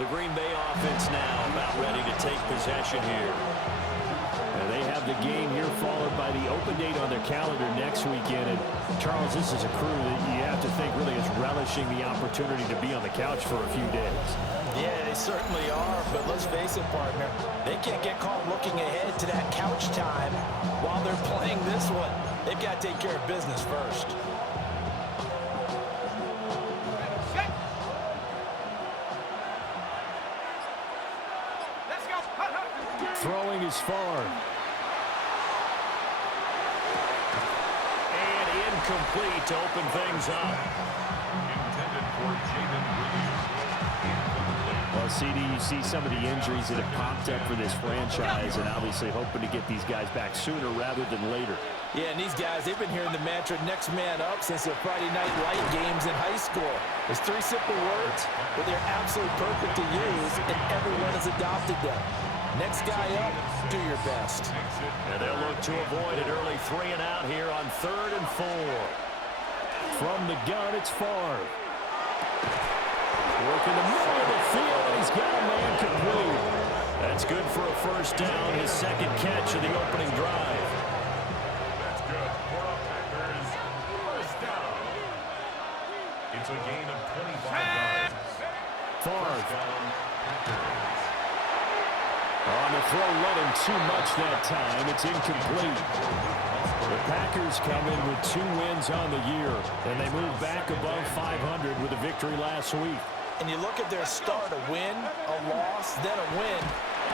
The Green Bay offense now about ready to take possession here. And they have the game here followed by the open date on their calendar next weekend. And Charles, this is a crew that you have to think really is relishing the opportunity to be on the couch for a few days. Yeah, they certainly are, but let's face it, partner. They can't get caught looking ahead to that couch time while they're playing this one. They've got to take care of business first. Throwing is far. And incomplete to open things up. Intended for Jaden Reed. Well, CD, you see some of the injuries that have popped up for this franchise, and obviously hoping to get these guys back sooner rather than later. Yeah, and these guys, they've been hearing the mantra next man up since their Friday night light games in high school. It's 3 simple words, but they're absolutely perfect to use, and everyone has adopted them. Next guy up, do your best. And they'll look to avoid an early 3 and out here on 3rd and 4. From the gun, it's Favre. Working the middle of the field, and he's got a man complete. That's good for a first down, his second catch of the opening drive. That's good for a Packers first down. It's a gain of 25 yards. Favre. First down, Packers. On the throw, let him too much that time. It's incomplete. The Packers come in with 2 wins on the year, and they move back above 500 with a victory last week. And you look at their start, a win, a loss, then a win.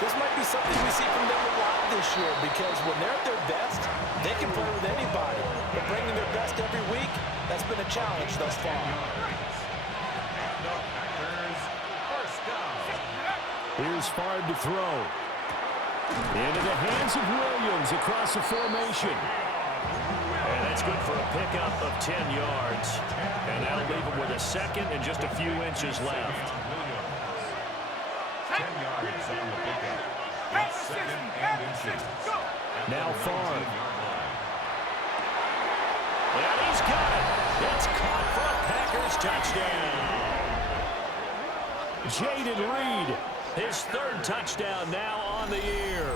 This might be something we see from them a lot this year, because when they're at their best, they can play with anybody. But bringing their best every week, that's been a challenge thus far. And the Packers first down. Here's Favre to throw. Into the hands of Williams across the formation. And that's good for a pickup of 10 yards. And that'll leave him with a second and just a few inches left. 10 yards on the pickup. It's second and inches. Now Favre. And he's got it. It's caught for a Packers touchdown. Jaden Reed. His 3rd touchdown now on the year.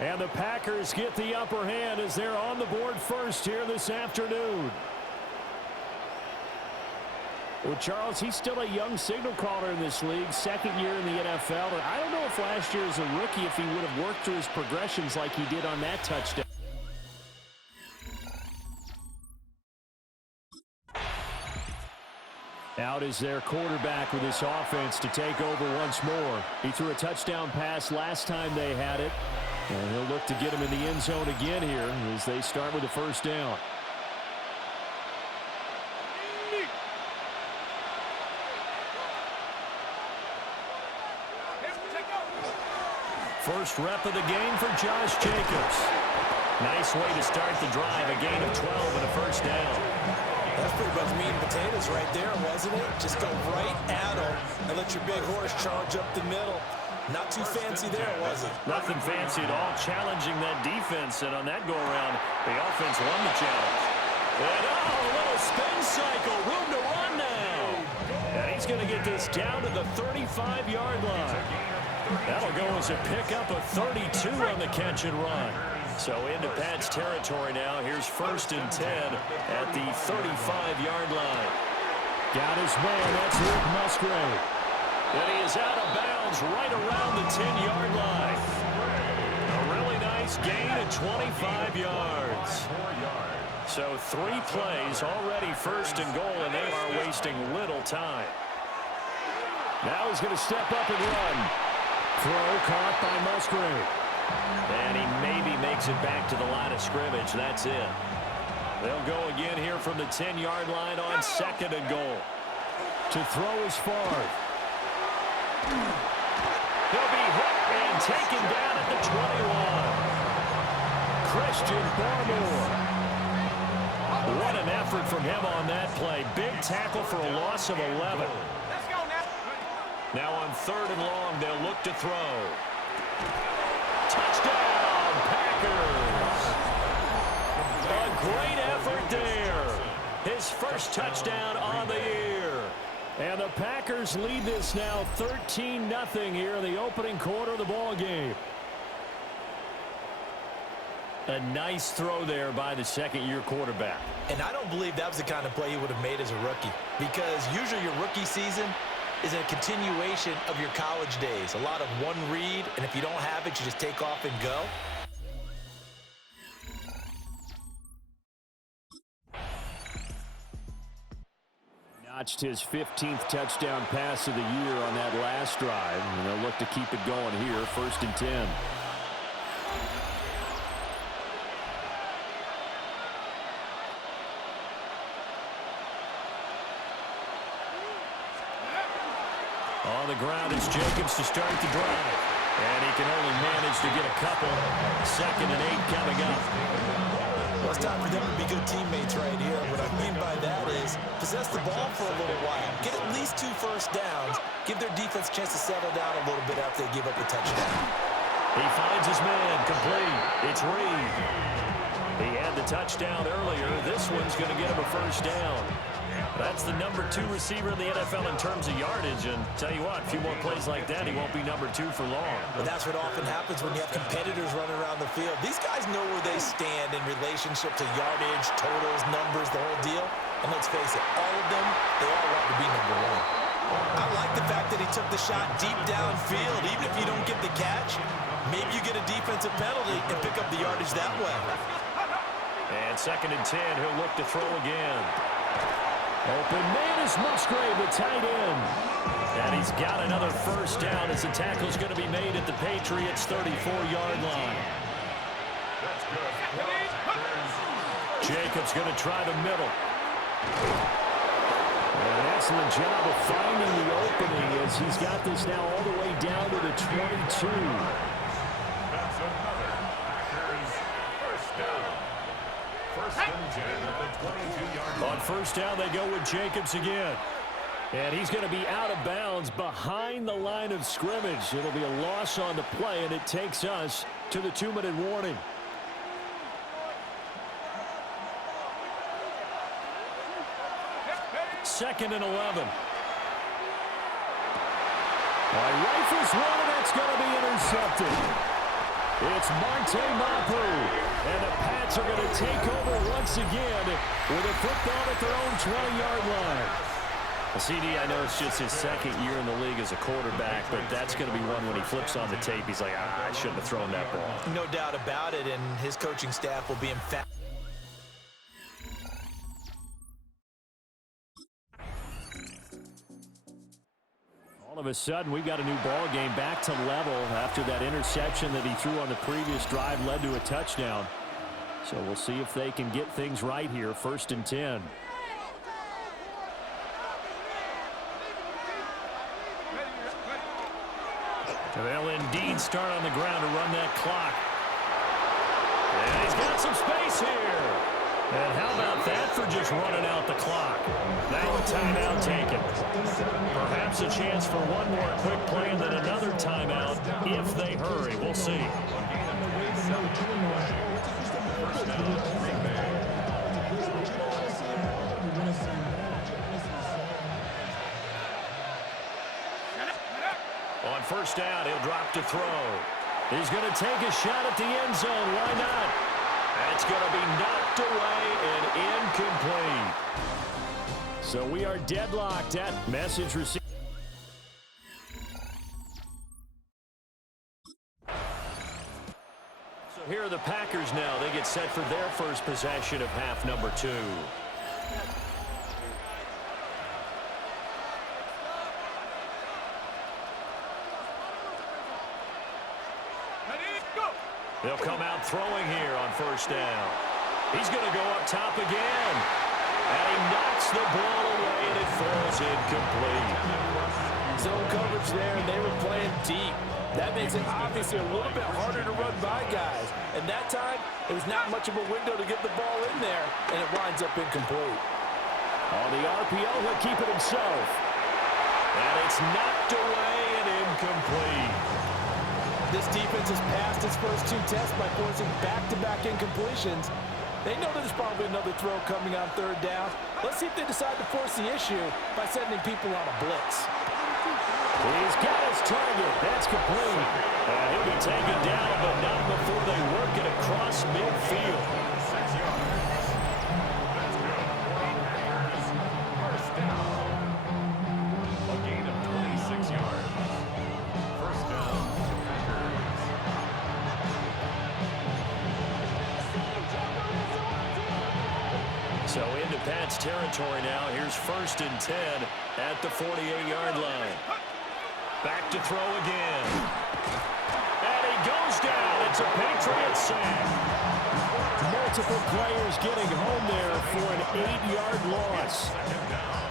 And the Packers get the upper hand as they're on the board first here this afternoon. Well, Charles, he's still a young signal caller in this league, 2nd year in the NFL. And I don't know if last year as a rookie, if he would have worked through his progressions like he did on that touchdown. Out is their quarterback with this offense to take over once more. He threw a touchdown pass last time they had it. And he'll look to get him in the end zone again here as they start with the first down. First rep of the game for Josh Jacobs. Nice way to start the drive, a gain of 12 and a first down. That's pretty much meat and potatoes right there, wasn't it? Just go right at them and let your big horse charge up the middle. Not too fancy there, was it? Nothing fancy at all, challenging that defense, and on that go-around, the offense won the challenge. And a little spin cycle, room to run now. And he's going to get this down to the 35-yard line. That'll go as a pickup of 32 on the catch and run. So into Pat's territory now. Here's 1st and 10 at the 35-yard line. Got his man, that's Rick Musgrave. And he is out of bounds right around the 10-yard line. A really nice gain of 25 yards. So 3 plays already 1st and goal, and they are wasting little time. Now he's going to step up and run. Throw caught by Musgrave. And he maybe makes it back to the line of scrimmage. That's it. They'll go again here from the 10-yard line on 2nd and goal. To throw is Favre. He'll be hit and taken down at the 21. Christian Barmore. What an effort from him on that play. Big tackle for a loss of 11. Now on 3rd and long, they'll look to throw. Touchdown, Packers. A great effort there. His first touchdown on the year. And the Packers lead this now 13-0 here in the opening quarter of the ball game. A nice throw there by the second-year quarterback. And I don't believe that was the kind of play he would have made as a rookie, because usually your rookie season is a continuation of your college days. A lot of one read, and if you don't have it, you just take off and go. Notched his 15th touchdown pass of the year on that last drive, and they'll look to keep it going here, 1st and 10. On the ground is Jacobs to start the drive. And he can only manage to get a couple. 2nd and 8 coming up. Well, it's time for them to be good teammates right here. What I mean by that is possess the ball for a little while. Get at least 2 first downs. Give their defense a chance to settle down a little bit after they give up a touchdown. He finds his man. Complete. It's Reed. He had the touchdown earlier. This one's going to get him a first down. That's the number 2 receiver in the NFL in terms of yardage. And tell you what, a few more plays like that, he won't be number 2 for long. But that's what often happens when you have competitors running around the field. These guys know where they stand in relationship to yardage, totals, numbers, the whole deal. And let's face it, all of them, they all want to be number 1. I like the fact that he took the shot deep downfield. Even if you don't get the catch, maybe you get a defensive penalty and pick up the yardage that way. And 2nd and 10, he'll look to throw again. Open man is Musgrave, the tight end. And he's got another first down as the tackle's going to be made at the Patriots' 34-yard line. Jacobs going to try the middle. An excellent job of finding the opening as he's got this now all the way down to the 22. That's another Packers first down. 1st and 10 at the 22-yard line. On first down, they go with Jacobs again. And he's going to be out of bounds behind the line of scrimmage. It'll be a loss on the play, and it takes us to the 2-minute warning. Second and 11. Rifles one, and that's going to be intercepted. It's Monte Mapu, and the Pats are going to take over once again with a football at their own 20-yard line. CD, I know it's just his 2nd year in the league as a quarterback, but that's going to be one when he flips on the tape. He's like, I shouldn't have thrown that ball. No doubt about it, and his coaching staff will be emphatic. All of a sudden, we've got a new ball game back to level after that interception that he threw on the previous drive led to a touchdown. So we'll see if they can get things right here, 1st and 10. They'll indeed start on the ground to run that clock. And he's got some space here. And how about that for just running out the clock? Now a timeout taken. Perhaps a chance for one more quick play and then another timeout if they hurry. We'll see. On first down, he'll drop to throw. He's going to take a shot at the end zone. Why not? It's going to be knocked away and incomplete. So we are deadlocked at message received. So here are the Packers now. They get set for their first possession of half number 2. They'll come out throwing here on first down. He's going to go up top again. And he knocks the ball away, and it falls incomplete. Zone coverage there, and they were playing deep. That makes it obviously a little bit harder to run by guys. And that time, there was not much of a window to get the ball in there, and it winds up incomplete. On the RPO, he'll keep it himself. And it's knocked away and incomplete. This defense has passed its first 2 tests by forcing back-to-back incompletions. They know there's probably another throw coming on third down. Let's see if they decide to force the issue by sending people on a blitz. He's got his target. That's complete. And he'll be taken down, but not before they work it across midfield. 6 yards. That's good. Packers, first down. A gain of 26 yards. First down to Packers. So into Pat's territory now. Here's 1st and 10 at the 48-yard line. Back to throw again. And he goes down. It's a Patriot sack. Multiple players getting home there for an 8-yard loss.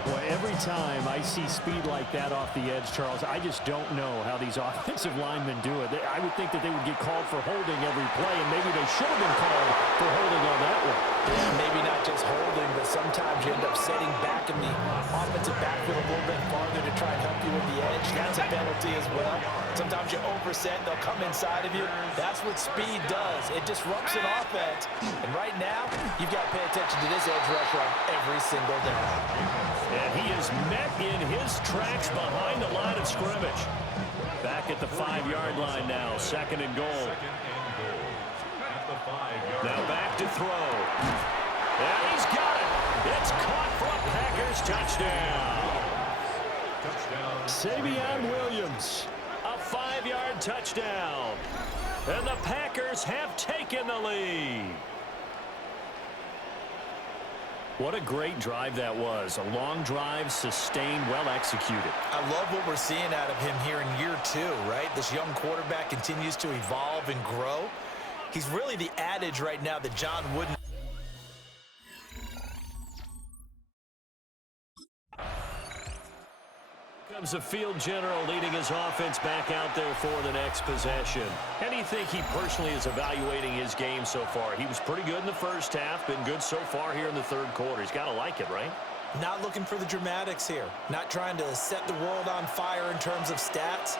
Boy, every time I see speed like that off the edge, Charles, I just don't know how these offensive linemen do it. I would think that they would get called for holding every play, and maybe they should have been called for holding on that one. Yeah, maybe not just holding, but sometimes you end up setting back in the offensive backfield a little bit farther to try and help you with the edge. That's a penalty as well. Sometimes you overset, they'll come inside of you. That's what speed does. It disrupts an offense. And right now, you've got to pay attention to this edge rusher on every single down. And he is met in his tracks behind the line of scrimmage. Back at the 5-yard line now, 2nd and goal. At the 5-yard line. Now back to throw. And he's got it. It's caught for a Packers touchdown. Savion Williams. A 5-yard touchdown. And the Packers have taken the lead. What a great drive that was. A long drive, sustained, well executed. I love what we're seeing out of him here in year 2, right? This young quarterback continues to evolve and grow. He's really the adage right now that John Wooden. Comes a field general leading his offense back out there for the next possession. How do you think he personally is evaluating his game so far? He was pretty good in the first half, been good so far here in the 3rd quarter. He's got to like it, right? Not looking for the dramatics here. Not trying to set the world on fire in terms of stats.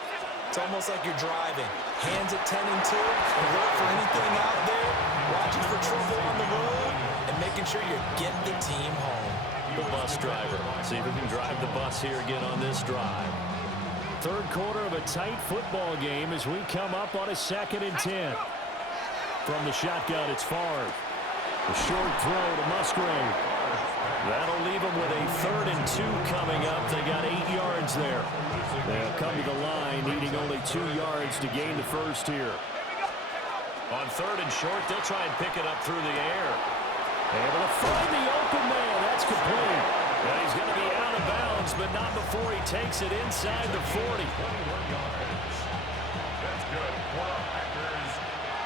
It's almost like you're driving. Hands at 10 and 2. Alert for anything out there. Watching for trouble on the road. And making sure you're getting the team home. The bus driver. See if we can drive the bus here again on this drive. 3rd quarter of a tight football game as we come up on a 2nd and 10. From the shotgun, it's Favre. A short throw to Musgrave. That'll leave them with a 3rd and 2 coming up. They got 8 yards there. They'll come to the line, needing only 2 yards to gain the first here. On 3rd and short, they'll try and pick it up through the air. Able to find the open man. That's complete. And he's going to be out of bounds, but not before he takes it inside the 40. 21 yards. That's good. For the Packers,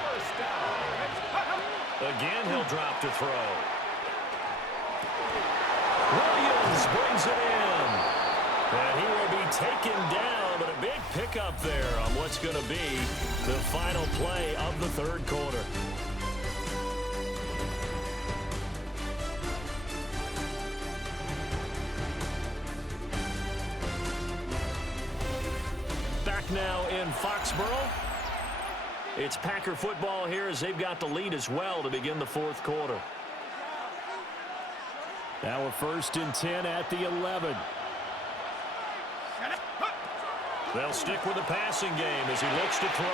first down. Again, he'll drop to throw. Williams brings it in. And he will be taken down, but a big pickup there on what's going to be the final play of the 3rd quarter. Back now in Foxborough. It's Packer football here as they've got the lead as well to begin the 4th quarter. Now a 1st and 10 at the 11. They'll stick with the passing game as he looks to throw.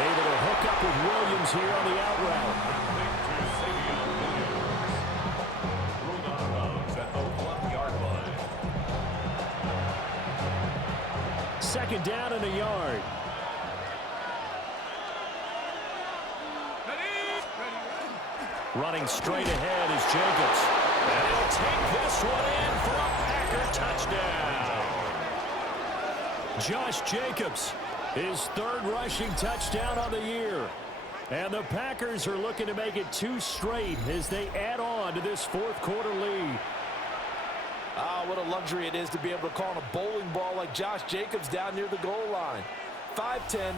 Able to hook up with Williams here on the out route. At the 1-yard line. 2nd down and a yard. Running straight ahead is Jacobs. And he'll take this one in for a Packer touchdown. Josh Jacobs, his 3rd rushing touchdown on the year. And the Packers are looking to make it 2 straight as they add on to this 4th quarter lead. Ah, what a luxury it is to be able to call on a bowling ball like Josh Jacobs down near the goal line. 5-10.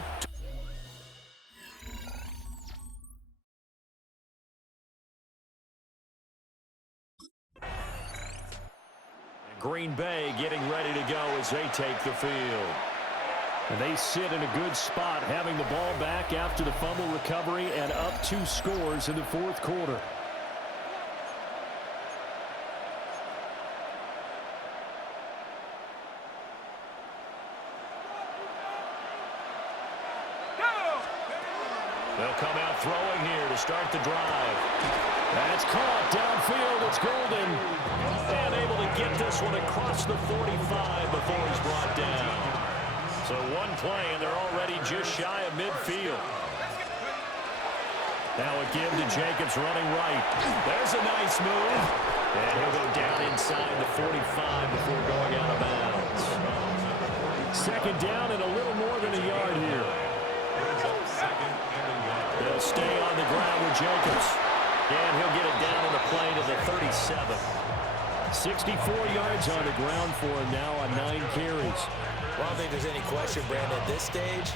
Green Bay getting ready to go as they take the field. And they sit in a good spot, having the ball back after the fumble recovery and up 2 scores in the fourth quarter. They'll come out throwing here to start the drive. That's caught downfield. It's Golden. And able to get this one across the 45 before he's brought down. So one play, and they're already just shy of midfield. Now a give to Jacobs running right. There's a nice move. And he'll go down inside the 45 before going out of bounds. Second down and a little more than a yard here. They'll stay on the ground with Jacobs. And he'll get it down on the play to the 37. 64 yards on the ground for him now on 9 carries. Well, I don't think there's any question, Brandon, at this stage.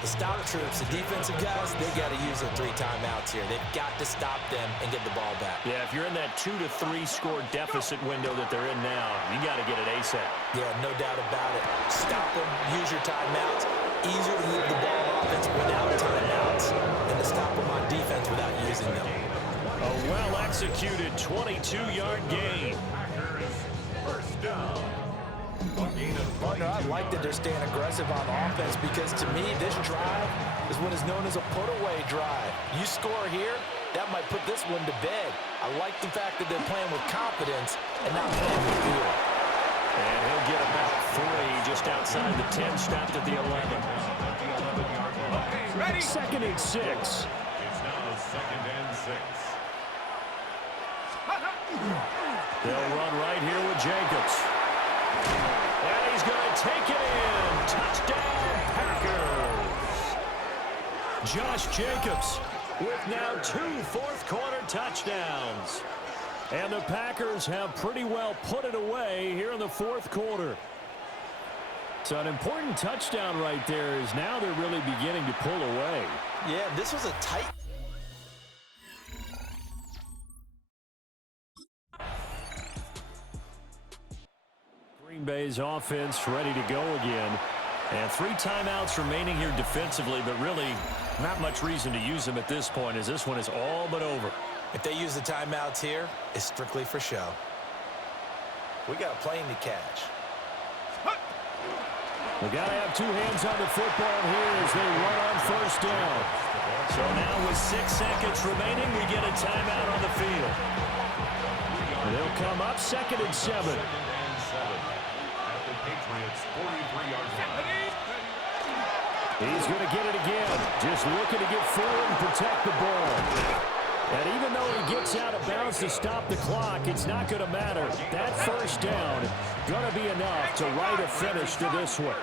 The stop troops, the defensive guys, they got to use their 3 timeouts here. They've got to stop them and get the ball back. Yeah, if you're in that 2 to 3 score deficit window that they're in now, you got to get it ASAP. Yeah, no doubt about it. Stop them, use your timeouts. Easier to move the ball on offense without timeouts than to stop them on defense without using them. A well-executed 22-yard gain. First down. Partner, I like that they're staying aggressive on offense because, to me, this drive is what is known as a put-away drive. You score here, that might put this one to bed. I like the fact that they're playing with confidence and not playing with fear. And he'll get about 3 just outside the 10, stopped at the 11. Okay, ready? 2nd and 6. It's now 2nd and 6. They'll run right here with Jacobs. And he's going to take it in. Touchdown, Packers. Josh Jacobs. With now 2 fourth-quarter touchdowns. And the Packers have pretty well put it away here in the fourth quarter. So an important touchdown right there is now they're really beginning to pull away. Yeah, this was a tight. Green Bay's offense ready to go again. And 3 timeouts remaining here defensively, but really not much reason to use them at this point as this one is all but over. If they use the timeouts here, it's strictly for show. We got a plane to catch. We got to have 2 hands on the football here as they run on first down. So now with 6 seconds remaining, we get a timeout on the field. And they'll come up 2nd and 7. At the Patriots' 43-yard line. He's going to get it again. Just looking to get forward and protect the ball. And even though he gets out of bounds to stop the clock, it's not going to matter. That first down going to be enough to write a finish to this one.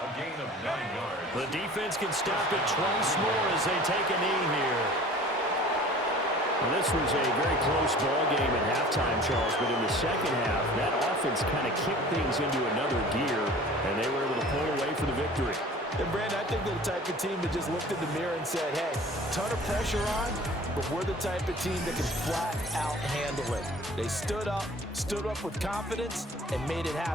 A gain of 9 yards. The defense can stop it twice more as they take a knee here. Well, this was a very close ball game at halftime, Charles, but in the second half, that offense kind of kicked things into another gear, and they were able to pull away for the victory. And, Brandon, I think they're the type of team that just looked in the mirror and said, hey, ton of pressure on, but we're the type of team that can flat out handle it. They stood up with confidence, and made it happen.